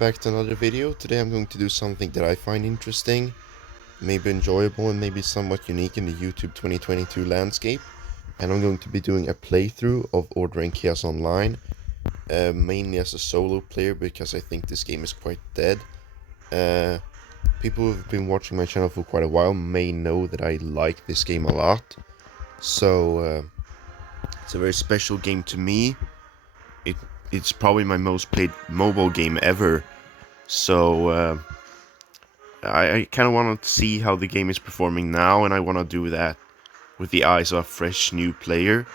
Back to another video. Today I'm going to do something that I find interesting, maybe enjoyable, and maybe somewhat unique in the YouTube 2022 landscape. And I'm going to be doing a playthrough of Order in Chaos Online, mainly as a solo player because I think this game is quite dead. Uh, People who've been watching my channel for quite a while may know that I like this game a lot. So it's a very special game to me. It's probably my most played mobile game ever. So I kind of want to see how the game is performing now, and I want to do that with the eyes of a fresh new player.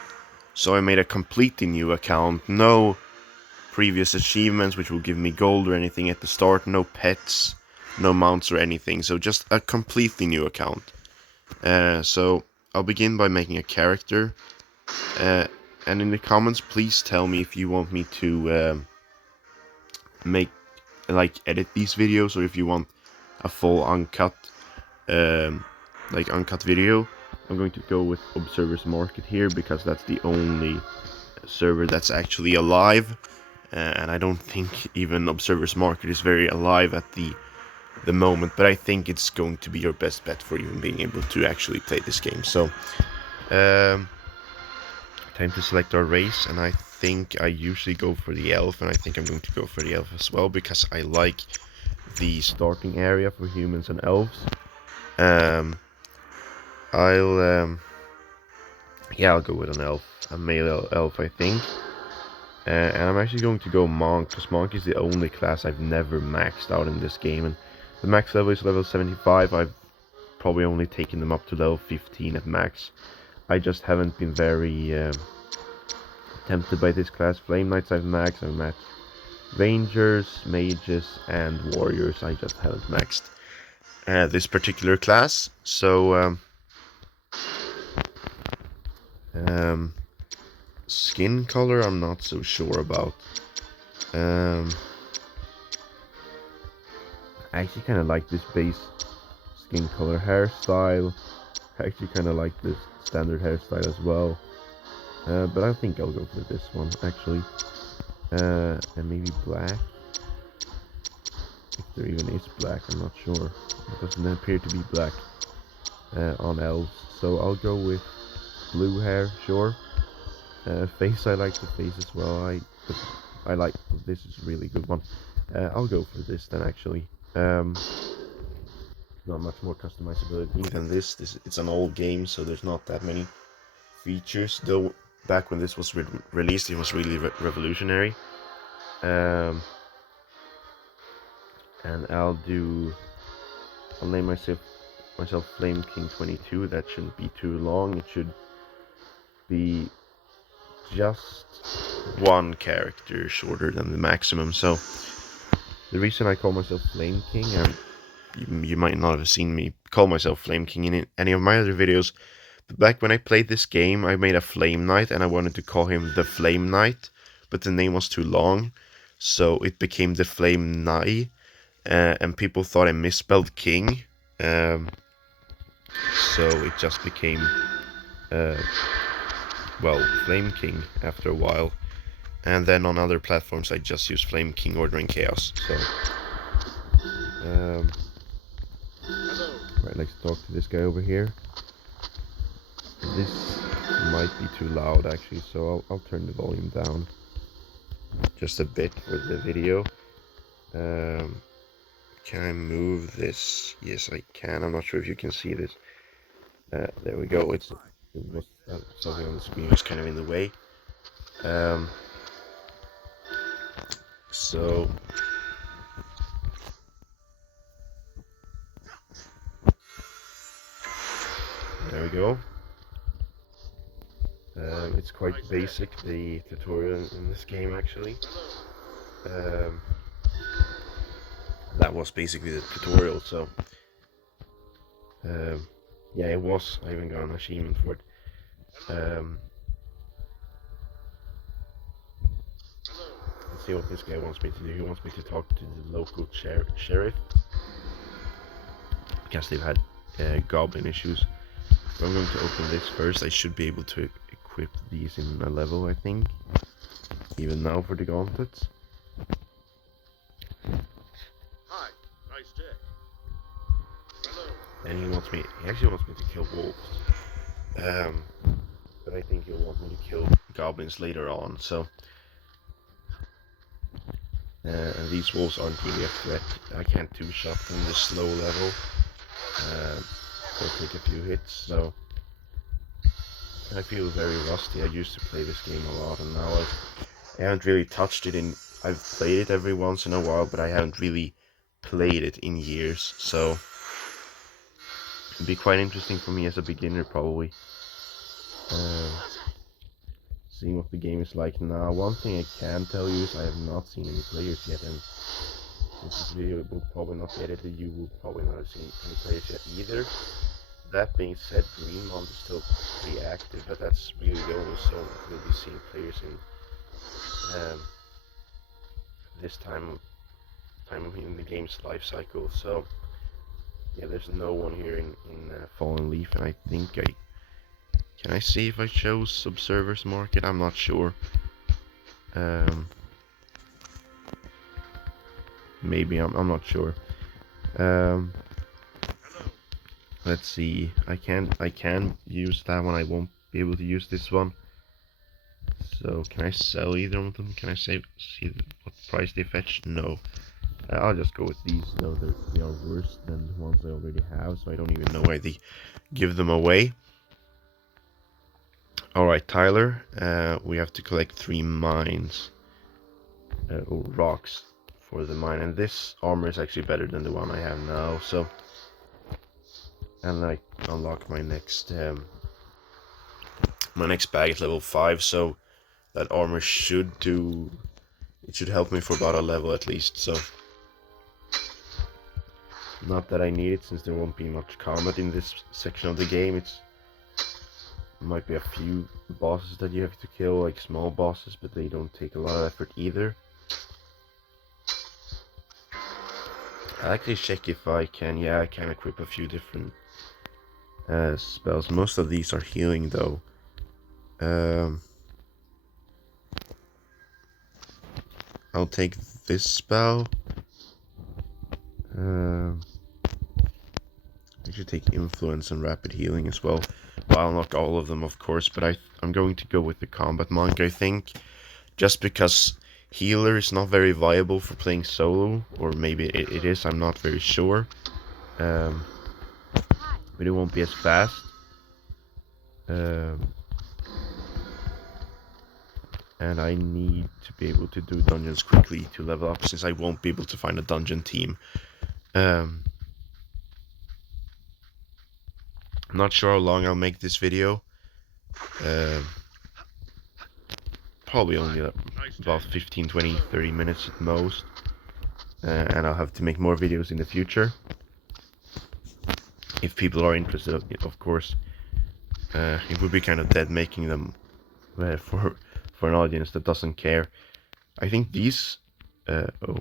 So I made a completely new account, no previous achievements which will give me gold or anything at the start, no pets, no mounts or anything, so just a completely new account. So I'll begin by making a character, and in the comments please tell me if you want me to edit these videos, or if you want a full uncut video. I'm going to go with Observer's Market here because that's the only server that's actually alive, and I don't think even Observer's Market is very alive at the moment, but I think it's going to be your best bet for you in being able to actually play this game. So time to select our race, and I think I usually go for the elf, and I think I'm going to go for the elf as well because I like the starting area for humans and elves. I'll go with an elf, a male elf, I think. And I'm actually going to go monk, because monk is the only class I've never maxed out in this game. And the max level is level 75. I've probably only taken them up to level 15 at max. I just haven't been very tempted by this class. Flame Knights I've maxed. I've maxed Rangers, Mages, and Warriors. I just haven't maxed this particular class. So skin color I'm not so sure about. I actually kind of like this base skin color hairstyle. I actually kind of like this standard hairstyle as well. But I think I'll go for this one actually. And maybe black. If there even is black, I'm not sure. It doesn't appear to be black on elves. So I'll go with blue hair, sure. Face, I like the face as well. I like this is a really good one. I'll go for this then actually. Not much more customizability than this. It's an old game, so there's not that many features. Though back when this was released, it was really revolutionary. And I'll name myself Flame King 22. That shouldn't be too long. It should be just one character shorter than the maximum. So the reason I call myself Flame King, and you might not have seen me call myself Flame King in any of my other videos, but back when I played this game, I made a Flame Knight and I wanted to call him the Flame Knight, but the name was too long, so it became the Flame Knight, and people thought I misspelled King, so it just became Flame King after a while. And then on other platforms I just use Flame King Order in Chaos. So right, let's talk to this guy over here. This might be too loud actually, so I'll turn the volume down just a bit for the video. Can I move this? Yes, I can. I'm not sure if you can see this. There we go. Something on the screen was kind of in the way. So there we go. It's quite basic, the tutorial in this game actually. That was basically the tutorial, so yeah, it was. I even got an achievement for it. Let's see what this guy wants me to do. He wants me to talk to the local sheriff because they've had goblin issues. So I'm going to open this first. I should be able to equip these in a level, I think. Even now for the gauntlets. And he actually wants me to kill wolves. But I think he'll want me to kill goblins later on, so... and these wolves aren't really a threat. I can't two-shot them this slow level. They'll take a few hits, so... I feel very rusty. I used to play this game a lot, and now I haven't really touched it in... I've played it every once in a while, but I haven't really played it in years, so... It'd be quite interesting for me as a beginner, probably. Seeing what the game is like now. One thing I can tell you is I have not seen any players yet, and since this video will probably not be edited, you will probably not have seen any players yet either. That being said, Greenmont is still pretty active, but that's really the only zone we'll be seeing players in this time in the game's life cycle. So yeah, there's no one here in Fallen Leaf, and I think can I see if I chose Subservers Market? I'm not sure. Maybe I'm not sure. Let's see. I can use that one. I won't be able to use this one. So can I sell either of them? Can I see what price they fetch? No. I'll just go with these, though they are worse than the ones I already have, so I don't even know why they give them away. Alright, Tyler, we have to collect 3 mines, or rocks for the mine, and this armor is actually better than the one I have now, so... And I unlock my next bag at level 5, so that armor should help me for about a level at least, so... Not that I need it, since there won't be much combat in this section of the game. Might be a few bosses that you have to kill, like small bosses, but they don't take a lot of effort either. I'll actually check if I can. Yeah, I can equip a few different spells. Most of these are healing, though. I'll take this spell. I should take influence and rapid healing as well. Well, I'll unlock all of them, of course, but I'm going to go with the combat monk, I think, just because healer is not very viable for playing solo, or maybe it is, I'm not very sure. But it won't be as fast. And I need to be able to do dungeons quickly to level up, since I won't be able to find a dungeon team. I'm not sure how long I'll make this video. Probably only about 15, 20, 30 minutes at most. And I'll have to make more videos in the future. If people are interested, of course. It would be kind of dead making them for an audience that doesn't care. I think these... oh.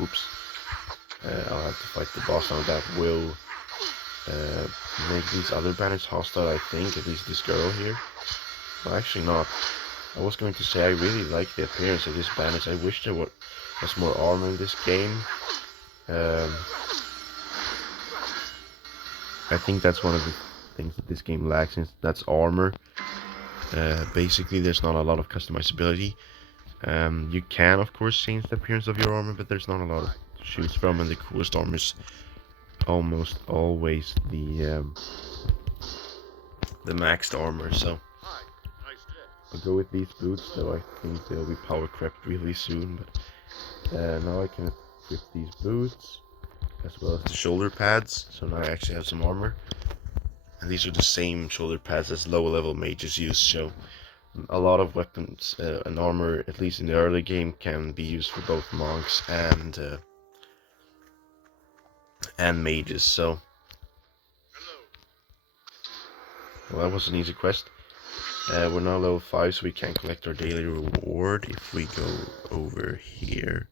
Oops. I'll have to fight the boss now. That will... make these other banners hostile, I think, at least this girl here. Well, actually not. I was going to say I really like the appearance of these banners. I wish there was more armor in this game. I think that's one of the things that this game lacks, is that's armor. Basically, there's not a lot of customizability. You can, of course, change the appearance of your armor, but there's not a lot to choose from, and the coolest armor is almost always the maxed armor, so I'll go with these boots, though I think they'll be power crept really soon, but now I can equip these boots as well as the shoulder pads, so now I actually have some armor, and these are the same shoulder pads as lower level mages use, so a lot of weapons and armor, at least in the early game, can be used for both monks and mages, so... Well, that was an easy quest. We're now level 5, so we can collect our daily reward if we go over here.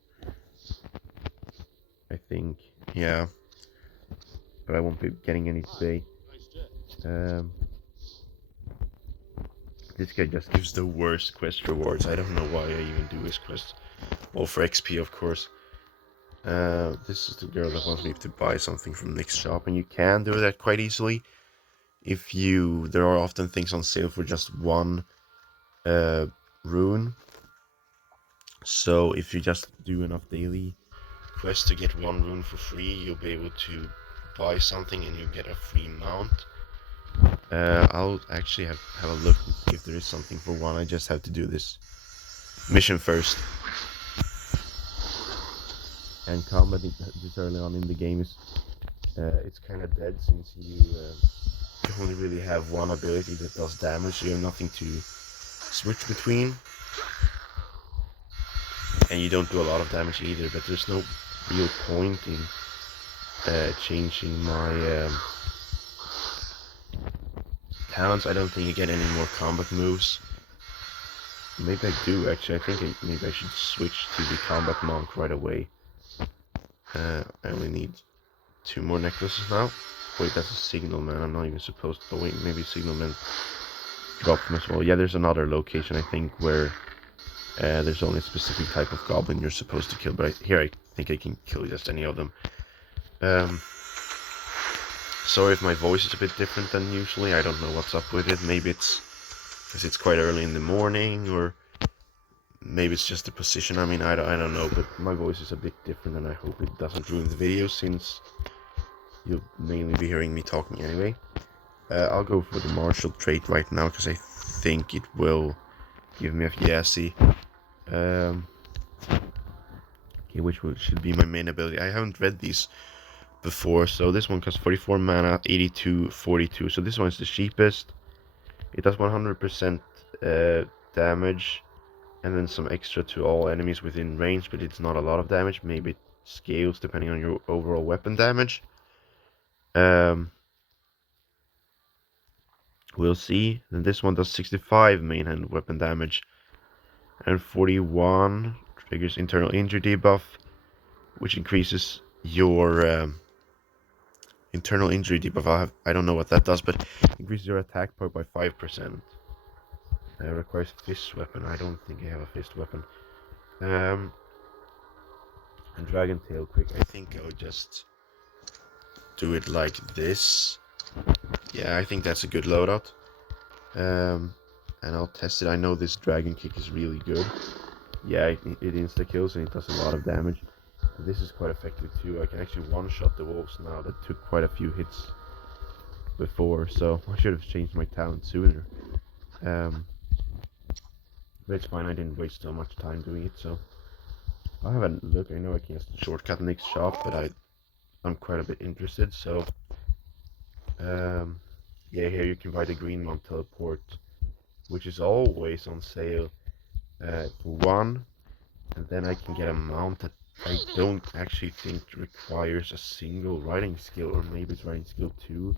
I think, yeah. But I won't be getting any today. This guy just gives the worst quest rewards. I don't know why I even do this quest. Well, for XP, of course. This is the girl that wants me to buy something from Nick's shop, and you can do that quite easily. There are often things on sale for just one rune. So if you just do enough daily quests to get one rune for free, you'll be able to buy something and you get a free mount. I'll actually have a look and see if there is something for one. I just have to do this mission first. And combat this early on in the game is it's kind of dead, since you only really have one ability that does damage, so you have nothing to switch between. And you don't do a lot of damage either, but there's no real point in changing my talents. I don't think I get any more combat moves. Maybe I do, actually. I think maybe I should switch to the combat monk right away. I only need 2 more necklaces now. Wait, that's a signal man. I'm not even supposed to. Oh, wait, maybe signal man drop them as well. Yeah, there's another location, I think, where there's only a specific type of goblin you're supposed to kill. But here I think I can kill just any of them. Sorry if my voice is a bit different than usually. I don't know what's up with it. Maybe it's because it's quite early in the morning, or maybe it's just the position. I mean, I don't know, but my voice is a bit different, and I hope it doesn't ruin the video, since you'll mainly be hearing me talking anyway. I'll go for the martial trait right now, because I think it will give me a Yassi. Okay, which should be my main ability. I haven't read these before, so this one costs 44 mana, 82, 42. So this one's the cheapest. It does 100% damage, and then some extra to all enemies within range, but it's not a lot of damage. Maybe it scales depending on your overall weapon damage. We'll see. And this one does 65 main hand weapon damage, and 41 triggers internal injury debuff, which increases your internal injury debuff. I don't know what that does, but increases your attack power by 5%. Requires fist weapon. I don't think I have a fist weapon. And Dragon Tail quick. I think I'll just do it like this. Yeah, I think that's a good loadout. And I'll test it. I know this Dragon Kick is really good. Yeah, it insta kills and it does a lot of damage. This is quite effective too. I can actually one-shot the wolves now that took quite a few hits before, so I should have changed my talent sooner. But it's fine, I didn't waste so much time doing it, so I'll have a look. I know I can just shortcut Nick's shop, but I'm quite a bit interested, so yeah, here you can buy the Green Mount Teleport, which is always on sale for 1, and then I can get a mount that I don't actually think requires a single riding skill, or maybe it's riding skill 2,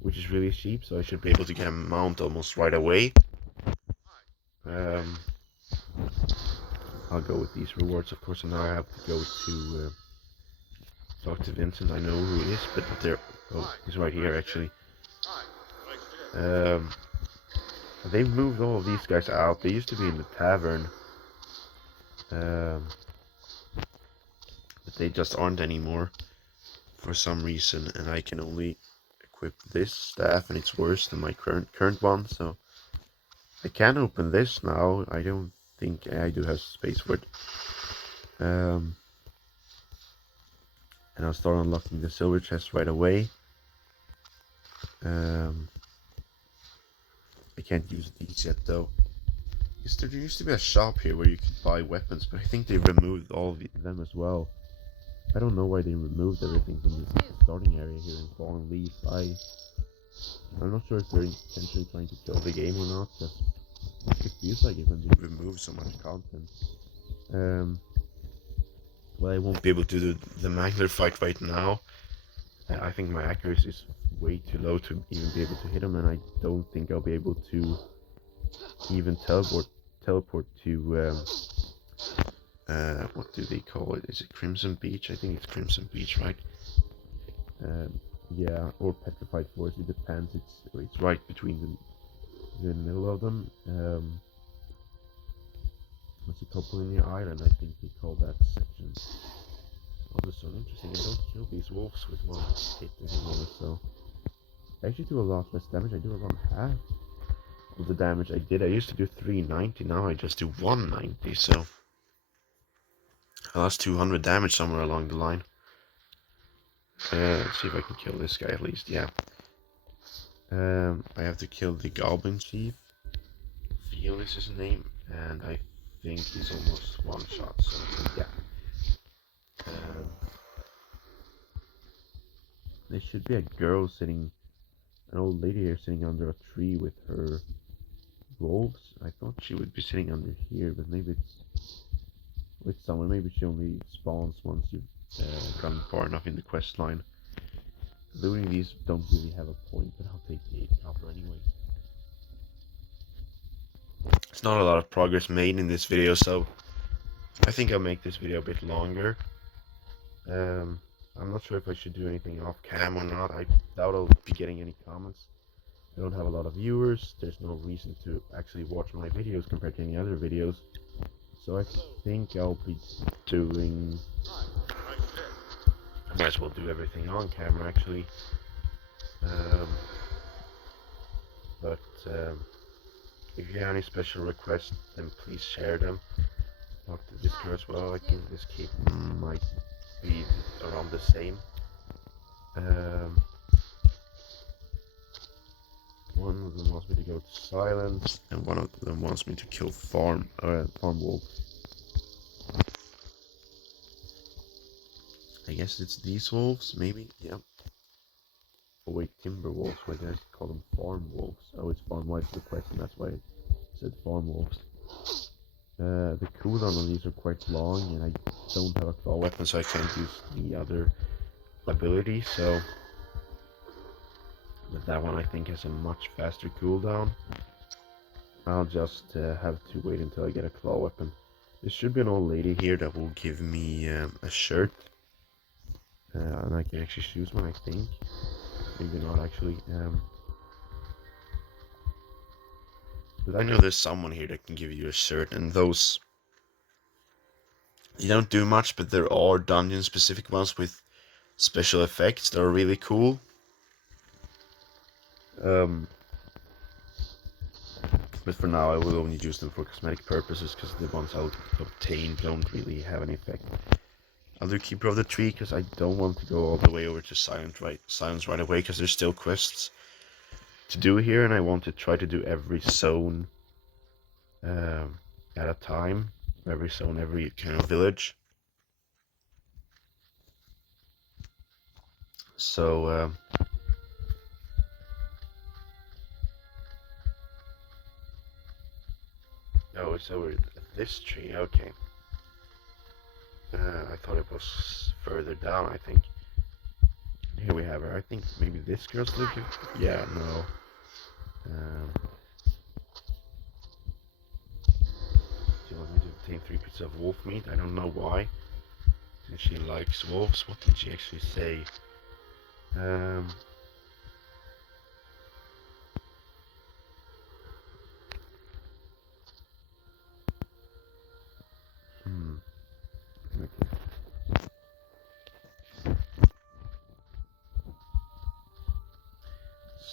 which is really cheap, so I should be able to get a mount almost right away. I'll go with these rewards, of course, and now I have to go to talk to Vincent. I know who he is, but he's right here actually. They've moved all of these guys out. They used to be in the tavern, but they just aren't anymore for some reason, and I can only equip this staff, and it's worse than my current one, so I can open this now. I don't think I do have space for it. And I'll start unlocking the silver chest right away. I can't use these yet though. There used to be a shop here where you could buy weapons, but I think they removed all of them as well. I don't know why they removed everything from the starting area here in Fallen Leaf. I'm not sure if they're intentionally trying to kill the game or not, because it feels like it when they remove so much content. Well, I won't be able to do the Mangler fight right now. I think my accuracy is way too low to even be able to hit him, and I don't think I'll be able to even teleport to what do they call it? Is it Crimson Beach? I think it's Crimson Beach, right? Yeah, or Petrified Forest. It depends. It's right between the middle of them. What's it called? Polinia Island, I think they call that section. interesting. I don't kill these wolves with one hit anymore, so I actually do a lot less damage. I do around half of the damage I did. I used to do 390, now I just do 190, so I lost 200 damage somewhere along the line. Let's see if I can kill this guy at least, yeah. I have to kill the Goblin Chief. Feel is his name, and I think he's almost one shot, so yeah. There should be a girl sitting, an old lady here sitting under a tree with her wolves. I thought she would be sitting under here, but maybe it's with someone. Maybe she only spawns once you've gone far enough in the quest line. Looting these don't really have a point, but I'll take the 8 copper anyway. It's not a lot of progress made in this video, so I think I'll make this video a bit longer. I'm not sure if I should do anything off cam or not. I doubt I'll be getting any comments. I don't have a lot of viewers. There's no reason to actually watch my videos compared to any other videos. So I think I'll be doing... I might as well do everything on camera actually. If you have any special requests, then please share them. Talk to this girl as well. I think this kid might be around the same. One of them wants me to go to silence, and one of them wants me to kill farm wolves. I guess it's these wolves, maybe. Yeah. Oh wait, timber wolves. Why did I call them farm wolves? Oh, it's farm wife's request, and that's why I said farm wolves. The cooldown on these are quite long, and I don't have a claw weapon, so I can't use the other ability. So, but that one I think has a much faster cooldown. I'll just have to wait until I get a claw weapon. There should be an old lady here that will give me a shirt, and I can actually choose one. I think, maybe not actually. But I know there's someone here that can give you a shirt, and those, you don't do much, but there are dungeon specific ones with special effects that are really cool. But for now I will only use them for cosmetic purposes, because the ones I'll obtain don't really have any effect. I'll do Keeper of the Tree because I don't want to go all the way over to Silence right away, because there's still quests to do here, and I want to try to do every zone at a time. Every zone, every kind of village. So oh, it's over this tree, okay. I thought it was further down, I think. Here we have her. I think maybe this girl's looking. Yeah, no. She wants me to obtain 3 pieces of wolf meat. I don't know why. Since she likes wolves. What did she actually say? Okay.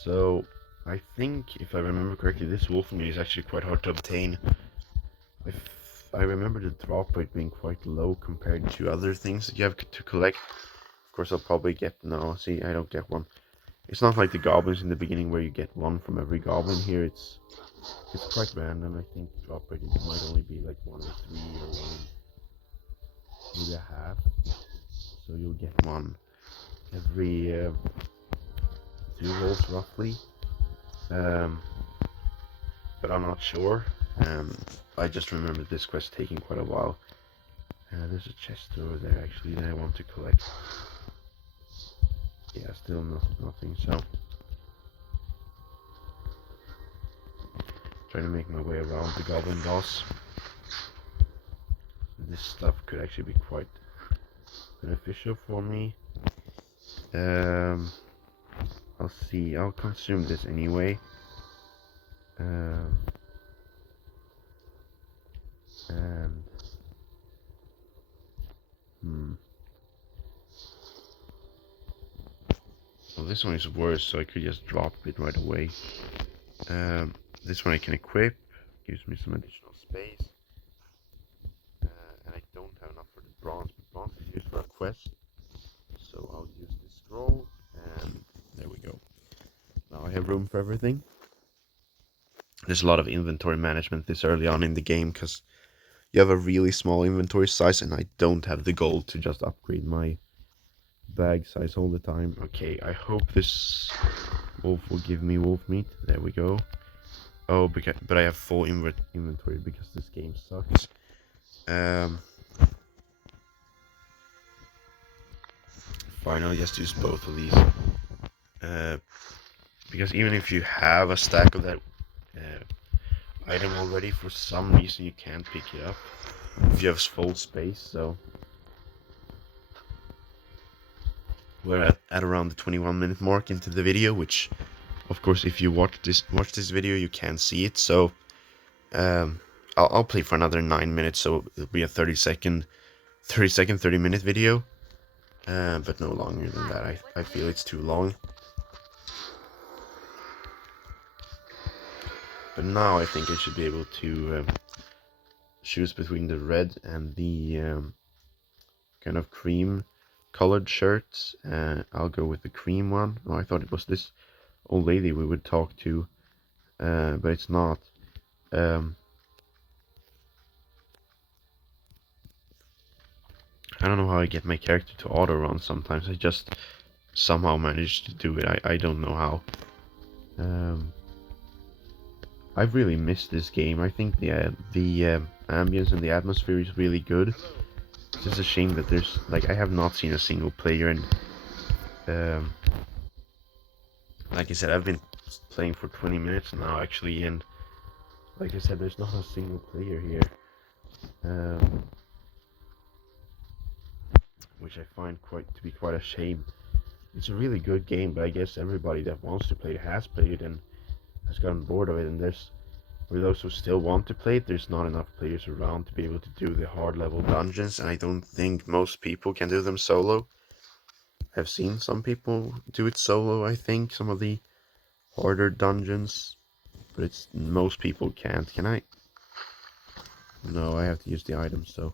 So, I think, if I remember correctly, this wolf meat is actually quite hard to obtain. I remember the drop rate being quite low compared to other things that you have to collect. Of course, I'll probably get... No, see, I don't get one. It's not like the goblins in the beginning where you get one from every goblin. Here it's quite random. I think drop rate might only be like 1 in 3 or 1 in maybe a half. So you'll get one every 2 rolls roughly. But I'm not sure. I just remember this quest taking quite a while. There's a chest over there actually that I want to collect. Yeah, still nothing, so trying to make my way around the goblin boss. This stuff could actually be quite beneficial for me. I'll see, I'll consume this anyway. And Well, this one is worse, so I could just drop it right away. This one I can equip, gives me some additional space. And I don't have enough for the bronze, but bronze is used for a quest. So I'll use this scroll, and there we go. Now I have room for everything. There's a lot of inventory management this early on in the game, because you have a really small inventory size, and I don't have the gold to just upgrade my bag size all the time. Okay, I hope this wolf will give me wolf meat. There we go. Oh, but I have full inventory because this game sucks. Fine, I'll just use both of these. Because even if you have a stack of that item already, for some reason you can't pick it up if you have full space. So we're at around the 21-minute mark into the video, which, of course, if you watch this video, you can't see it. So I'll play for another 9 minutes, so it'll be a 30-minute video, but no longer than that. I feel it's too long. But now I think I should be able to choose between the red and the kind of cream colored shirts. I'll go with the cream one. Oh, I thought it was this old lady we would talk to, but it's not. I don't know how I get my character to auto run sometimes. I just somehow manage to do it. I don't know how. I've really missed this game. I think the ambience and the atmosphere is really good. It's just a shame that there's, like, I have not seen a single player, and like I said, I've been playing for 20 minutes now actually, and like I said, there's not a single player here, which I find to be quite a shame. It's a really good game, but I guess everybody that wants to play it has played it and has gotten bored of it, and for those who still want to play it, there's not enough players around to be able to do the hard level dungeons, and I don't think most people can do them solo. I've seen some people do it solo, I think, some of the harder dungeons, but most people can't. Can I? No, I have to use the items, so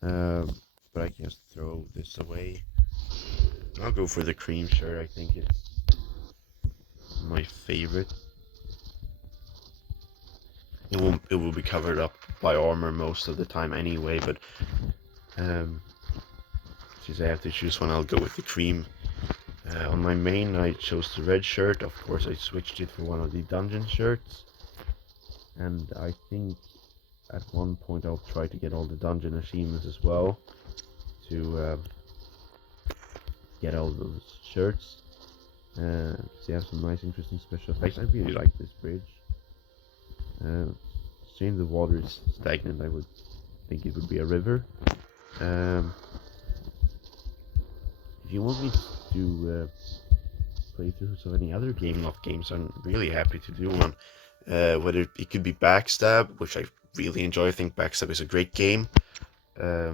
but I can just throw this away. I'll go for the cream shirt. I think it's my favorite. It will be covered up by armor most of the time anyway, but since I have to choose one, I'll go with the cream. On my main, I chose the red shirt. Of course, I switched it for one of the dungeon shirts, and I think at one point I'll try to get all the dungeon achievements as well to get all those shirts. So you have some nice, interesting special effects. I really like this bridge. Shame the water is stagnant. I would think it would be a river. If you want me to playthroughs of any other Gaming Off games, I'm really happy to do one. Whether it could be Backstab, which I really enjoy. I think Backstab is a great game. I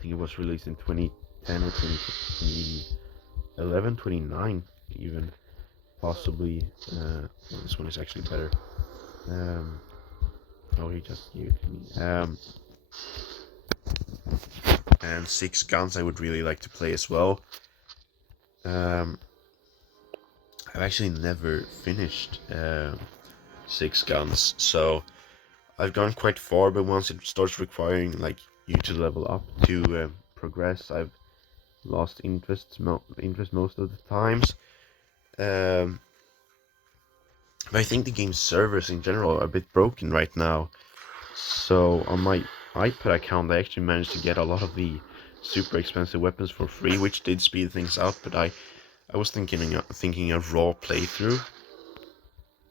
think it was released in 2010 or 2011, 2009 even, possibly. This one is actually better. Oh, he just gave it to me. And Six Guns I would really like to play as well. I've actually never finished Six Guns, so I've gone quite far, but once it starts requiring like you to level up to progress, I've lost interest most of the times. But I think the game's servers in general are a bit broken right now. So on my iPad account, I actually managed to get a lot of the super expensive weapons for free, which did speed things up. But I was thinking a raw playthrough.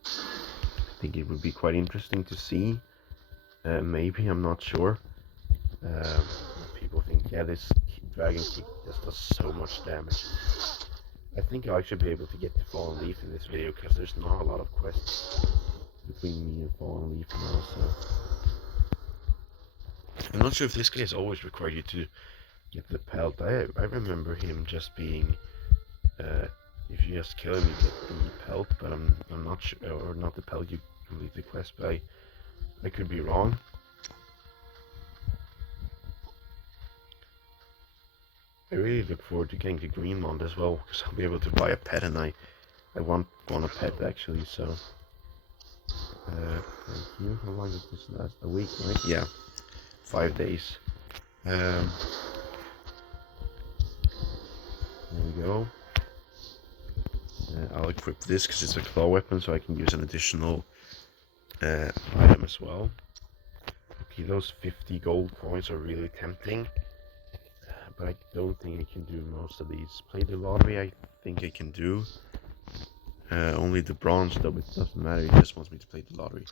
I think it would be quite interesting to see. Maybe, I'm not sure. People think, yeah, this Dragon Kick just does so much damage. I think I should be able to get the Fallen Leaf in this video, because there's not a lot of quests between me and Fallen Leaf now, so I'm not sure if this guy has always required you to get the pelt. I remember him just being if you just kill him, you get the pelt, but I'm not sure, or not the pelt. You complete the quest, but I could be wrong. I really look forward to getting the green mod as well, because I'll be able to buy a pet, and I want a pet actually. So, thank you. How long does this last? A week, right? Yeah, 5 days. There we go. I'll equip this because it's a claw weapon, so I can use an additional item as well. Okay, those 50 gold coins are really tempting, but I don't think I can do most of these. Play the lottery, I think I can do. Only the bronze, though, it doesn't matter. It just wants me to play the lottery.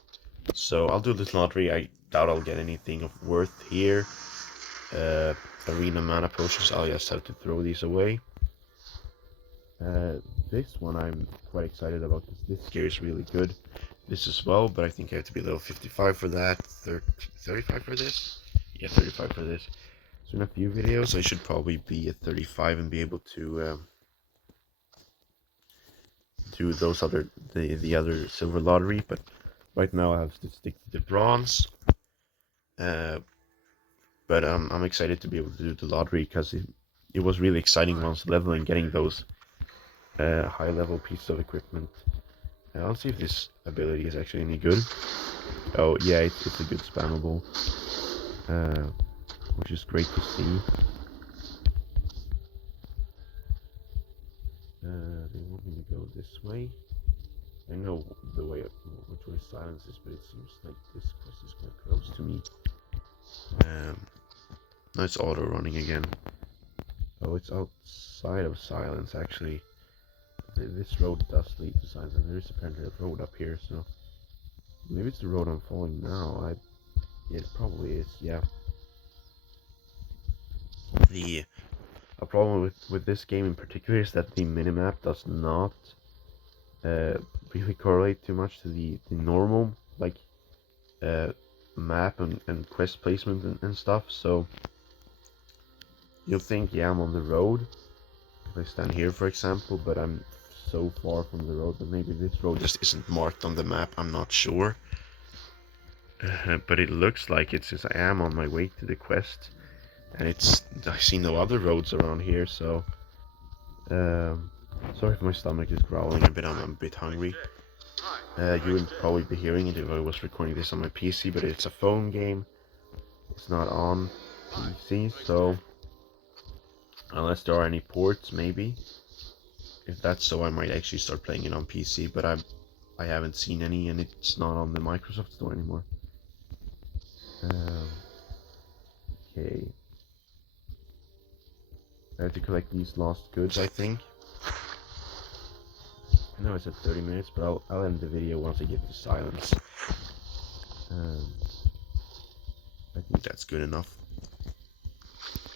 So I'll do this lottery. I doubt I'll get anything of worth here. Arena mana potions, I'll just have to throw these away. This one I'm quite excited about because this gear is really good. This as well, but I think I have to be level 55 for that. 35 for this? Yeah, 35 for this. So in a few videos I should probably be at 35 and be able to do those the other silver lottery, but right now I have to stick to the bronze. But I'm excited to be able to do the lottery because it was really exciting once leveling, getting those high level pieces of equipment. I'll see if this ability is actually any good. Oh yeah, it's a good spammable, which is great to see. They want me to go this way. I know the way which way silence is, but it seems like this quest is quite close to me. Now it's auto running again. Oh, it's outside of silence actually. This road does lead to silence, and there is apparently a road up here, so maybe it's the road I'm following now. It probably is, yeah. A problem with this game in particular is that the minimap does not really correlate too much to the normal like map and quest placement and stuff. So you'll think, yeah, I'm on the road if I stand here, for example, but I'm so far from the road that maybe this road just isn't marked on the map. I'm not sure, but it looks like it's since I am on my way to the quest, and I see no other roads around here. So sorry if my stomach is growling a bit. I'm a bit hungry. You would probably be hearing it if I was recording this on my PC, but it's a phone game. It's not on PC, so unless there are any ports, maybe. If that's so, I might actually start playing it on PC, but I haven't seen any, and it's not on the Microsoft Store anymore. Okay. I have to collect these lost goods, I think. I know it's at 30 minutes, but I'll end the video once I get to silence. I think that's good enough.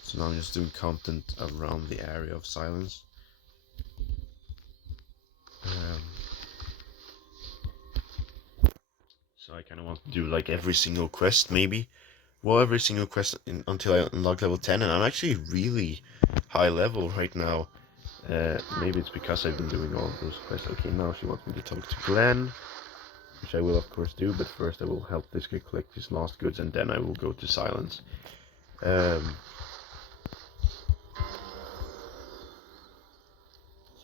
So now I'm just doing content around the area of silence. So I kind of want to do like every single quest, maybe. Well, every single quest until I unlock level 10, and I'm actually really high level right now. Maybe it's because I've been doing all of those quests. Okay, now she wants me to talk to Glenn, which I will of course do, but first I will help this guy collect his lost goods, and then I will go to silence. So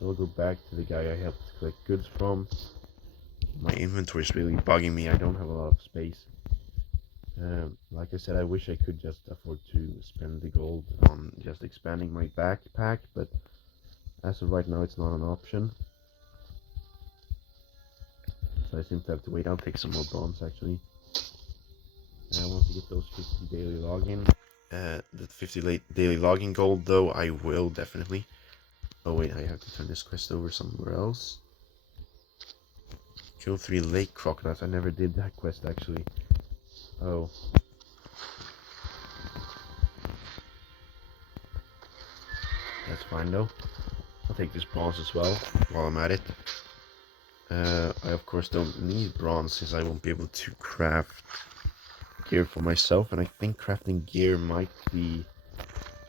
I'll go back to the guy I helped collect goods from. My inventory is really bugging me. I don't have a lot of space. Like I said, I wish I could just afford to spend the gold on just expanding my backpack, but as of right now it's not an option. So I seem to have to wait. I'll take some more bronze actually. Once I get those 50 daily login. The 50 daily login gold though, I will definitely. Oh wait, I have to turn this quest over somewhere else. Kill 3 lake crocodiles. I never did that quest actually. Oh. That's fine though. I'll take this bronze as well while I'm at it. I of course don't need bronze since I won't be able to craft gear for myself, and I think crafting gear might be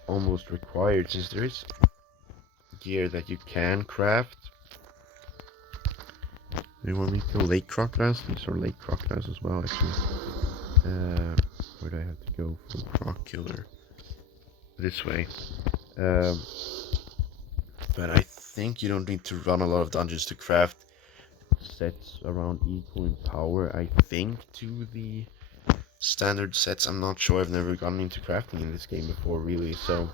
almost required since there is gear that you can craft. Do you want me to go lake crocodiles? These are lake crocodiles as well, actually. Where do I have to go for croc killer? This way. But I think you don't need to run a lot of dungeons to craft sets around equal in power, I think, to the standard sets. I'm not sure, I've never gotten into crafting in this game before, really, so...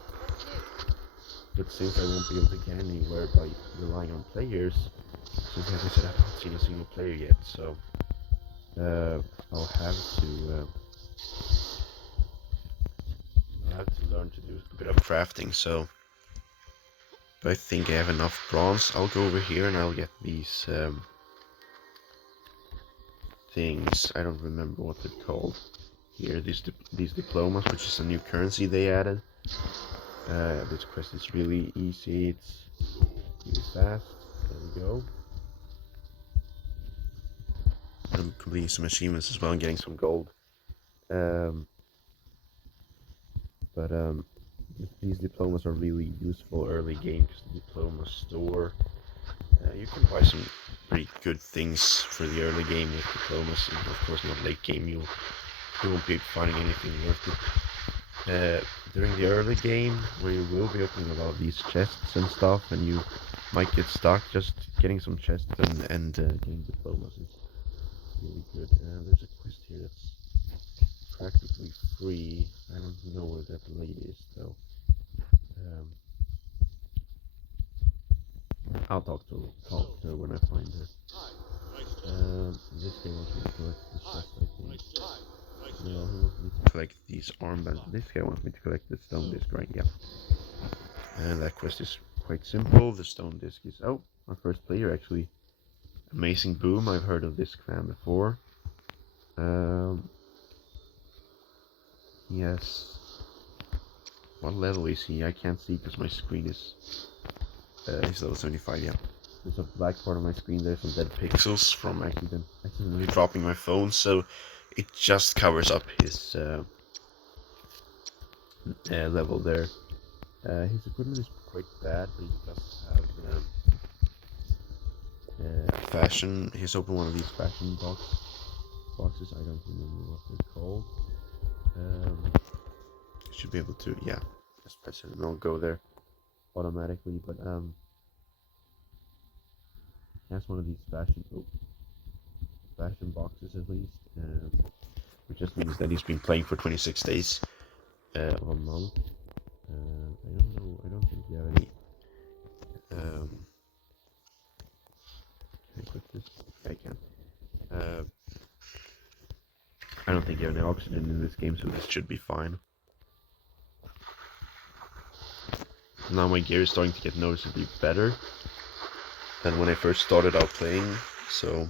But since I won't be able to get anywhere by relying on players, since like I said, I've not seen a single player yet, so... I'll have to learn to do a bit of crafting, so... But I think I have enough bronze. I'll go over here and I'll get these, things. I don't remember what they're called. Here, these diplomas, which is a new currency they added. This quest is really easy. It's really fast. There we go. I'm completing some achievements as well and getting some gold. These diplomas are really useful early game because the diploma store. You can buy some pretty good things for the early game with diplomas, and of course not late game. You won't be finding anything worth it. During the early game, where you will be opening a lot of these chests and stuff, and you might get stuck, just getting some chests and getting diplomas is really good. There's a quest here that's practically free. I don't know where that lady is though. I'll talk to her when I find her. This guy wants me to collect the chest, I think. No, he wants me to collect these armbands. This guy wants me to collect the stone disc, right? Yeah. And that quest is quite simple. The stone disc is... Oh, my first player actually. Amazing Boom, I've heard of this clan before. Yes. What level is he? I can't see because my screen is... he's level 75, yeah. There's a black part of my screen there, some dead pixels from accidentally dropping my phone, so it just covers up his level there. His equipment is quite bad, but he does have fashion. He's opened one of these fashion boxes. I don't remember what they're called. Should be able to, yeah. Just press it and it'll go there automatically, but that's one of these fashion boxes at least, which just means that he's been playing for 26 days of a month. I don't think we have any. Can I click this? I can. I don't think you have any oxygen in this game, so this should be fine. Now my gear is starting to get noticeably better than when I first started out playing, so...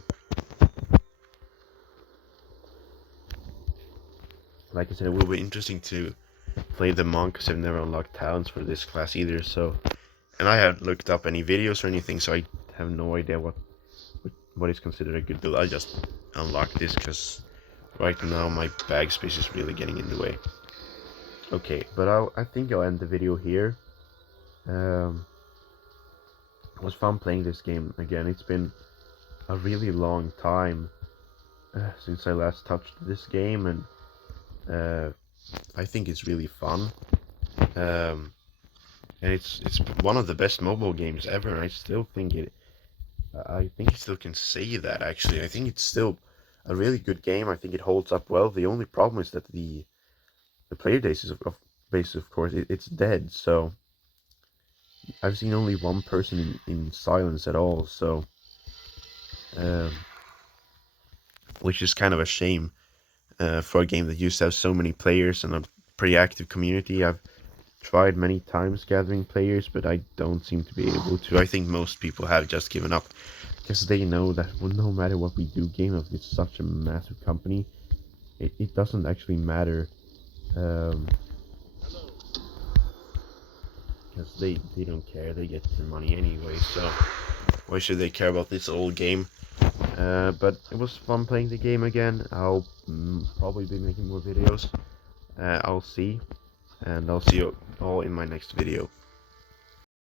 Like I said, it will be interesting to play the monk, because I've never unlocked talents for this class either, so... And I haven't looked up any videos or anything, so I have no idea what is considered a good build. I just unlocked this, because right now my bag space is really getting in the way. Okay, but I think I'll end the video here. It was fun playing this game again. It's been a really long time since I last touched this game, and I think it's really fun. And it's one of the best mobile games ever, and I still think I still can say that, actually. I think it's still a really good game. I think it holds up well. The only problem is that the player base is of course it's dead, so I've seen only one person in silence at all, so which is kind of a shame for a game that used to have so many players and a pretty active community. I've tried many times gathering players, but I don't seem to be able to. I think most people have just given up because they know that no matter what we do, Game of is such a massive company. It doesn't actually matter. Because they don't care, they get their money anyway, so why should they care about this old game? But it was fun playing the game again. I'll probably be making more videos. I'll see, and I'll see you all in my next video.